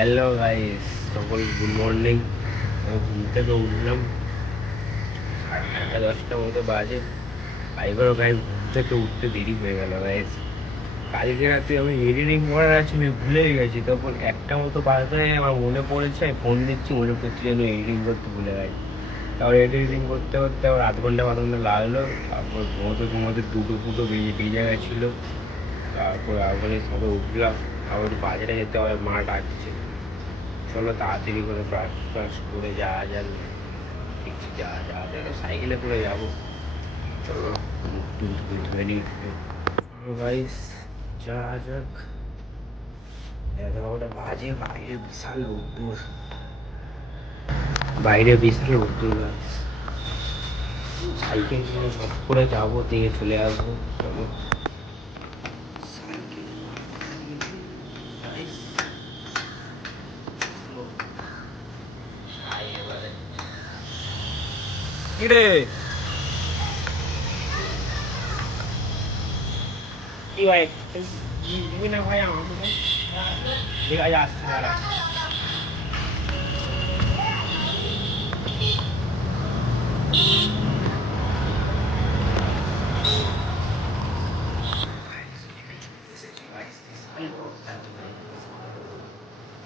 Hello guys, সকল good morning. আমি ঘুম থেকে উঠলাম 9:30-10টার মতো বাজে। এবারও গাইস ঘুম থেকে উঠতে দেরি হয়ে গেল গাইস। কালকে রাতে আমি এডিটিং করার আছে, আমি ভুলে গেছি। তখন 1টা মতো বাজতে আমার মনে পড়েছে, আমি ফোন দিচ্ছি, মনে করছি যেন এডিটিং করতে ভুলে গেছি। তারপর এডিটিং করতে করতে আবার আধ ঘন্টা লাগলো। তারপর ঘুমোতে ঘুমোতে 2টো বেজে গেছিলো। তারপর আবার সবে উঠলাম, আবার বাজারে যেতে হবে, মা ডাকছে। চলো তাড়াতাড়ি করে ব্রাশ ট্রাশ করে যাওয়া যাক। দেখছি যাওয়া যাবে, সাইকেলে করে যাবো। চলো মুখ টুখ ধুয়ে নিই। গাইস যাওয়া যাক। 11টা বাজে, বাইরে বিশাল রোদ্দুর গাইস। সাইকেল নিয়ে সব করে যাবো, দিয়ে চলে আসবো। চলো কিরে কি ভাই, দিবি না ভাই আমাকে? ঠিক আছে, আসছে দাঁড়া।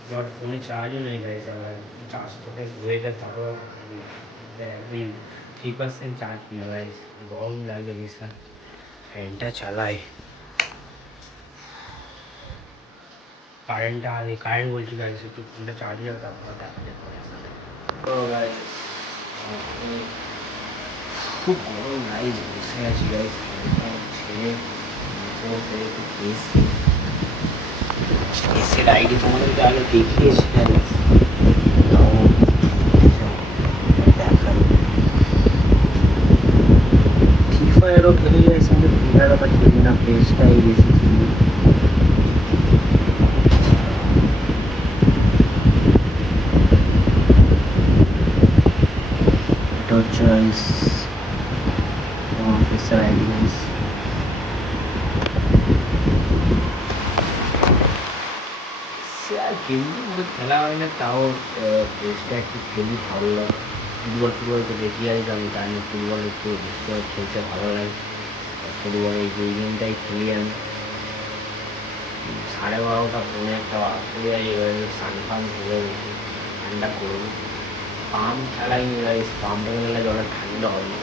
আমার ফোনে চার্জও নেই গাইস। আমার চার্জটা হয়ে যায়, তারপর একদিন 3% চার্জ নেই গাইস। গরম লাগে বিশাল, ফ্যানটা চালাই। কারেন্ট বলছি গাইস, একটু ফোনটা চার্জ যাবে, তারপর দেখা যাবে। তো গাইস খুব গরম গাইস, বসে আছি গাইস। ছেড়ে একটু এসি এসির আইডি তোমাদেরকে আগে দেখিয়েছি গাইস। তাও দেখানো ফ্রি ফায়ারও খেলে যাই, সঙ্গে ফ্রি ফায়ারও খেলি না, পেজটাই বেশি খেলি। এটা হচ্ছে গাইস অফিসের আইডি গাইস। আর গেমগুলো খেলা হয় না, তাও পেজটা একটু খেলি, ভালো লাগে। ফুটবল তো দেখি আর আমি জানি, ফুটবল একটু দেখতে খেলতে ভালো লাগে। ফুটবল এই গেমটাই খেলি আমি। 12:30টা ফোনে একটা আসলে এবার স্নান ফান করে ঠান্ডা করবো। পাম্প চালাই গাইস, পাম্পে গেলে জলটা ঠান্ডা হবে।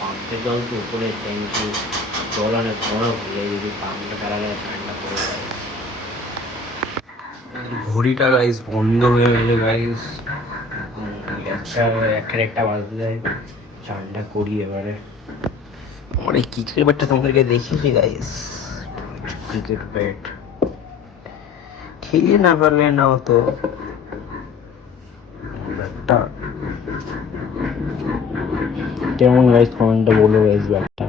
পাম্পের জল তো উপরে ট্যাঙ্কি, জল অনেক গরম হয়ে যায়, যদি পাম্পটা চালালে ঠান্ডা পড়ে যায়। ঘড়িটা গাইস বন্ধ হয়ে গেছে গাইস। একটা বাজতে যায়। চানটা করি এবারে। আমার এই ক্রিকেট ব্যাটটা তোমাদেরকে দেখিয়েছি গাইস। ক্রিকেট ব্যাট খেলিয়ে না পারলে না হতো ব্যাটটা। কেমন গাইস কমেন্টটা বলো গাইস ব্যাটটা।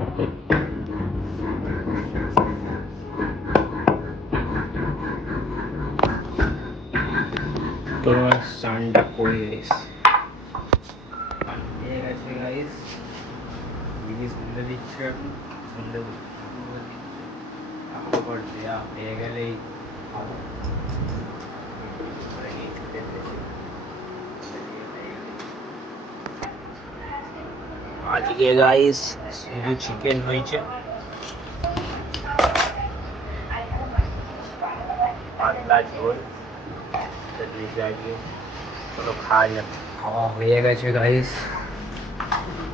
তোমার চানটা করি গাইস। ঠিক আছে গাইস, দিদি সন্ধে দিচ্ছে এখন। সন্ধে তারপর দেয়া হয়ে গেলেই খাবো। আজকে গাইস শুধু চিকেন হয়েছে, পাতলা ঝোল। চলো খাওয়া যাক। খাওয়া হয়ে গেছে গাইস।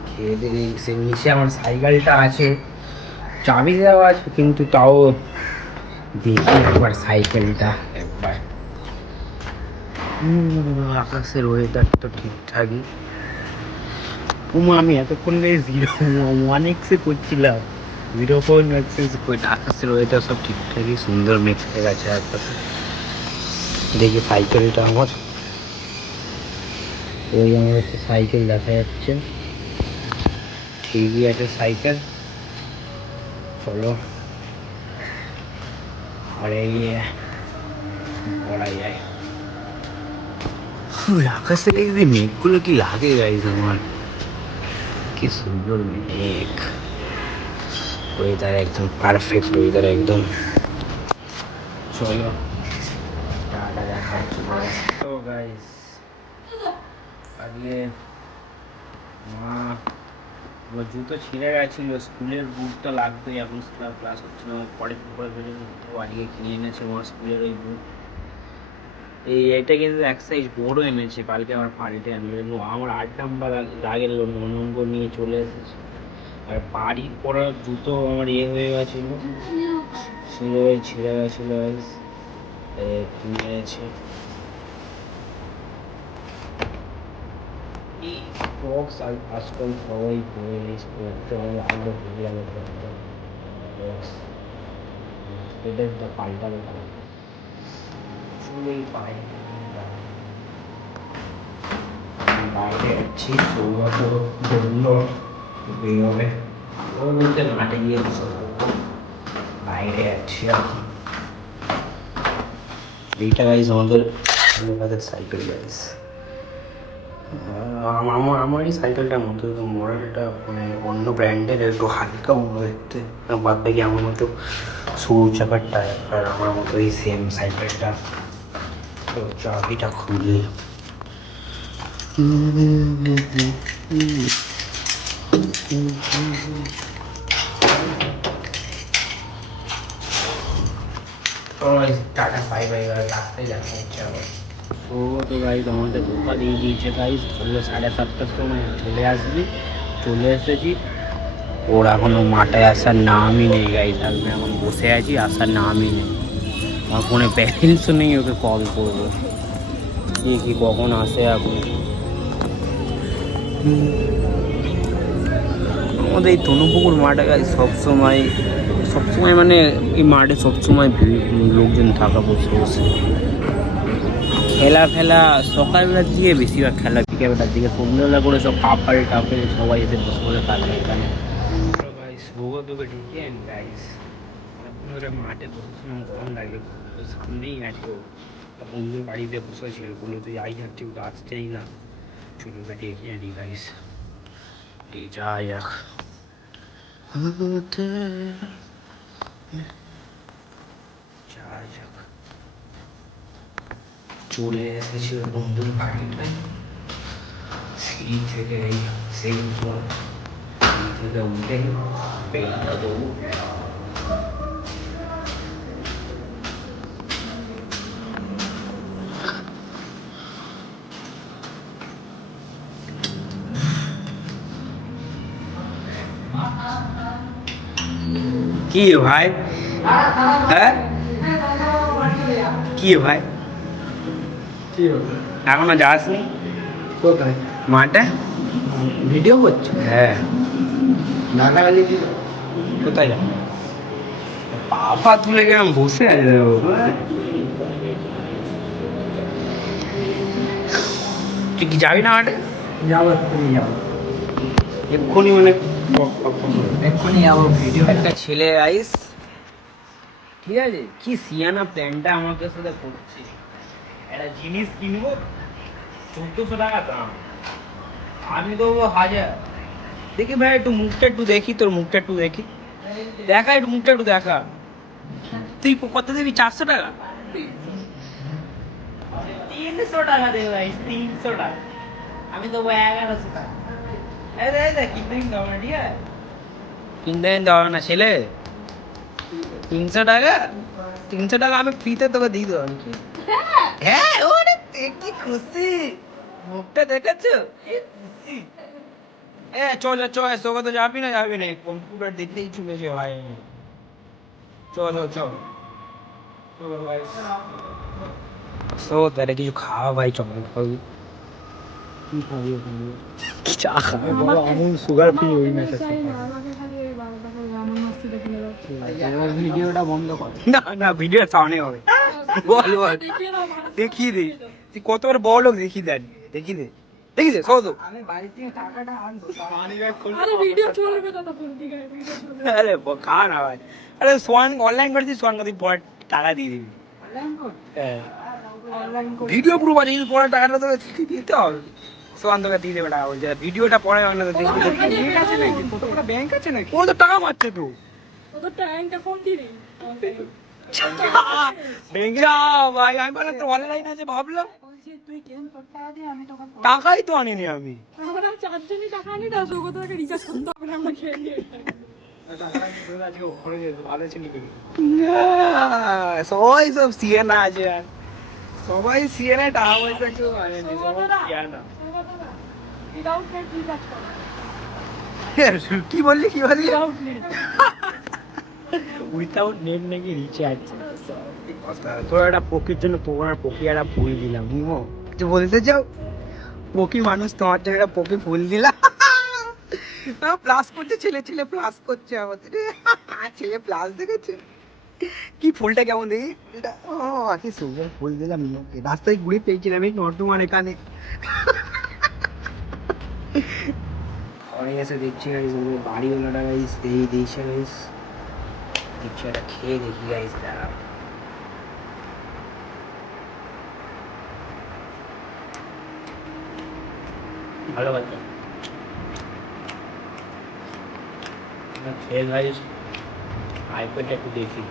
খেয়ে দিয়ে সে নিচে আমার সাইকেলটা আছে, চাবি দেওয়া আছে, কিন্তু তাও দেখি একবার সাইকেলটা একবার। আকাশের ওয়েদার তো ঠিকঠাকই। আমি এতক্ষণ গাইস 1x করছিলাম, 0.1x। আকাশের ওয়েদার সব ঠিকঠাকই, সুন্দর মেঘ হয়ে গেছে একবার। দেখি সাইকেলটা আমার, ওই আমার হচ্ছে সাইকেল দেখা যাচ্ছে, ঠিকই আছে সাইকেল। চলো ঘরে গিয়ে পড়া যায়। আকাশ থেকে যদি মেঘগুলো কি লাগে গাইস আমার, কি সুন্দর মেঘ। ওয়েদার একদম পারফেক্ট, ওয়েদার একদম। চলো টাটা, দেখা তো গাইস আজকে মা আমার জুতো ছিঁড়ে গেছিল, স্কুলের বুটটা লাগতো, এখন ক্লাস হচ্ছে না, পরে তো আজকে কিনে এনেছে আমার স্কুলের ওই বুট। এইটা কিন্তু এক সাইজ বড় এনেছে, কালকে আমার পাল্টে আনবে। আমার 8 নাম্বার লাগের 9 নম্বর নিয়ে চলে এসেছে। আর বাড়ি পরার জুতো আমার হয়ে গেছিল, ছিঁড়ে গেছিল, কিনে এনেছে। বক্স আজকাল সবাই পরে নিয়েছে, পড়তে হবে, আরও ভুলে যাবে বক্স। এটা তো পাল্টাবে না, চুলেই পাই বাইরে যাচ্ছি। সৌগত বললো বেরোবে, ও বলতে মাঠে গিয়ে বাইরে যাচ্ছি আর কি। এইটা গাইজ আমাদের সাইকেল গাইজ। আমার এই সাইকেলটার মতো মডেলটা মানে অন্য ব্র্যান্ডের, একটু হালকা মনে দেখতে, বাদ বাকি আমার মতো সরু চাকার টায়ার, আর আমার মতো এই সেম সাইকেলটা। তো চাবিটা খুলে টাটা বাই বাই, রাস্তায় দেখা হচ্ছে আবার। ও তো গাইজ আমাদের ধোকা দিয়ে দিয়েছে গাইজ, বললো 7:30টার সময় চলে আসবি, চলে এসেছি। ওর এখনো মাঠে আসার নামই নেই গাইজ, আমি এখন বসে আছি, আসার নামই নেই। আমার ফোনে ব্যালেন্সও নেই ওকে কল করবো, কি কখন আসে এখন। আমাদের এই তনুপুকুর মাঠে গাইজ সবসময় মানে এই মাঠে সবসময় লোকজন থাকা, বসে বসে খেলা ফেলা সকালবেলার দিকে বেশিরভাগ খেলা, বিকেলবেলার দিকে, সন্ধ্যাবেলা করে সব কাপড়ে সবাই এসে বসে বসে থাকে এখানে। মাঠে বসে কম লাগে, সামনেই আছে বন্ধুর বাড়িতে বসেছিল, বললো তুই আই যাচ্ছি, তো আসছেই না, চলো গাড়ি এগিয়ে আনি গাইস, যাই যাক। চলে এসেছিল বন্ধুর বাড়িতে, সিঁড়ি থেকে উঠে বেলটা দেবো। কি ভাই, হ্যাঁ কি ভাই, এখনো যাসনি কোথায়? মাঠে ভিডিও করছো? হ্যাঁ। কোথায় যাবো? পা তুলে কেমন বসে আছে তুই কি যাবি না মাঠে? যাবো, এক্ষুনি যাবো, এক্ষুনি মানে এক্ষুনি যাবো। ভিডিও একটা ছেলে আইস, ঠিক আছে, কি সিয়ানা প্যান্টটা আমাকে সাথে করছে, একটা জিনিস কিনবো 1400 টাকা দাম, আমি দেবো 1000। দেখি ভাই একটু মুখটা একটু দেখি, তোর মুখটা একটু দেখি, দেখা একটু মুখটা একটু দেখা। তুই কত দিবি? 400 টাকা? 300 টাকা দেবে ভাই, 300 টাকা, আমি দেবো 1100 টাকা। কিনতে কিনতে হবে না, ঠিক আছে, কিনতে কিনতে হবে না ছেলে, 300 টাকা, 300 টাকা আমি ফ্রিতে তোকে দিয়ে দেবো। হ্যাঁ, ওরে কি খুশি, মুখটা দেখেছো? চল চল, তোকে তো যাবি না কম্পিউটার দেখতেই চলেছে ভাই। চল চল তাহলে কিছু খাওয়া ভাই, চকলেট খাবি? কি খাবি? চা খাবি? আমুল সুগার ফ্রি ওই ভিডিওটা বন্ধ কর। না না, ভিডিও সামনে হবে, বল বল, দেখিয়ে দে, তুই কতবার বল, দেখি দেন, দেখি দে, দেখি দে সব। আমি বাড়ি থেকে টাকাটা আনবো, আরে ভিডিও চলবে না তখন, ঠিক আছে, আরে খা না ভাই, আরে সোয়ান অনলাইন করছিস, সোয়ান কত পরে টাকা দিয়ে দিবি, ভিডিও প্রুফ আছে, কিন্তু পরে টাকাটা তোকে দিতে হবে, সোয়ান তোকে দিয়ে দেবে টাকা, বলছে ভিডিওটা পরে হয় না, দেখি আছে নাকি, কত বড় ব্যাংক আছে নাকি, ও তো টাকা মারছে তো, ও তো টাকা ফোন দিয়ে ভেঙে যাও ভাই, আমি বললাম তো অনলাইন আছে ভাবলাম, টাকাই তো আনিনি আমি। সবাই সব সিএনা আছে, আর সবাই সিএনএ টাকা পয়সা কেউ আনেনি, সবাই সিএনা। কি বললি কি বললি? উইথাউট নেট নাকি রিচার্জ। তোর একটা পকির জন্য তোমার পকি একটা ফুল দিলাম, নিমো কিছু বলতে চাও? পকি মানুষ, তোমার জন্য একটা পকি ফুল দিলাম। প্লাস করছে, ছেলে ছেলে প্লাস করছে আমাদের। ছেলে প্লাস দেখেছে কি ফুলটা, কেমন দেখি ফুলটা? ও কি সুন্দর ফুল দিলাম নিমোকে, রাস্তায় ঘুরে পেয়েছিলাম এই নর্দমার এখানে। ঘরে এসে দেখছি গাইস, বাড়িওয়ালাটা গাইস এই দিয়েছে গাইস, দেখছি একটা খেয়ে দেখি গাইস, দাঁড়া। ভালো কথা খেয়ে গাইস, আইপ্যাডটা একটু দেখি।